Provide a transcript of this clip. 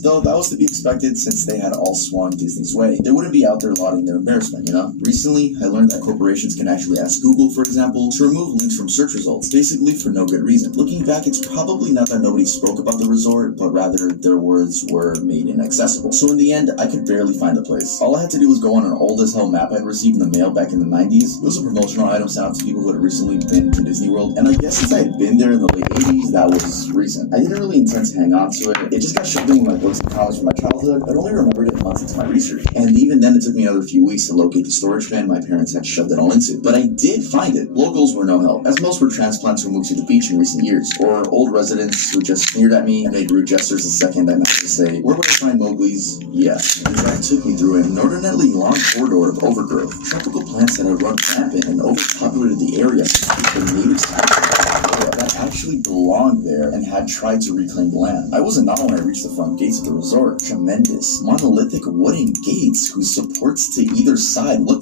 Though that was to be expected since they had all swung Disney's way. They wouldn't be out there lauding their embarrassment, you know? Recently, I learned that corporations can actually ask Google, for example, to remove links from search results, basically for no good reason. Looking back, it's probably not that nobody spoke about the resort, but rather their words were made inaccessible. So in the end, I could barely find the place. All I had to do was go on an old as hell map I'd received in the mail back in the 90s. It was a promotional item sent out to people who had recently been to Disney World, and I guess since I had been there in the late 80s, that was recent. I didn't really intend to hang on to it. It just got shoved in with my books and comics from my childhood. I'd only remembered it months into my research, and even then it took me another few weeks to locate the storage bin my parents had shoved it all into. But I did find it. Locals were no help, as most were transplants who moved to the beach in recent years, or old residents who just sneered at me and made rude gestures the second I managed to say, "Where would I find Mowgli's?" Yes. And that took me through an inordinately long corridor of overgrowth, tropical plants that had run rampant and overpopulated the area with native species that actually belonged there and had tried to reclaim the land. I wasn't not when I reached the front gates of the resort. Tremendous, monolithic wooden gates whose supports to either side looked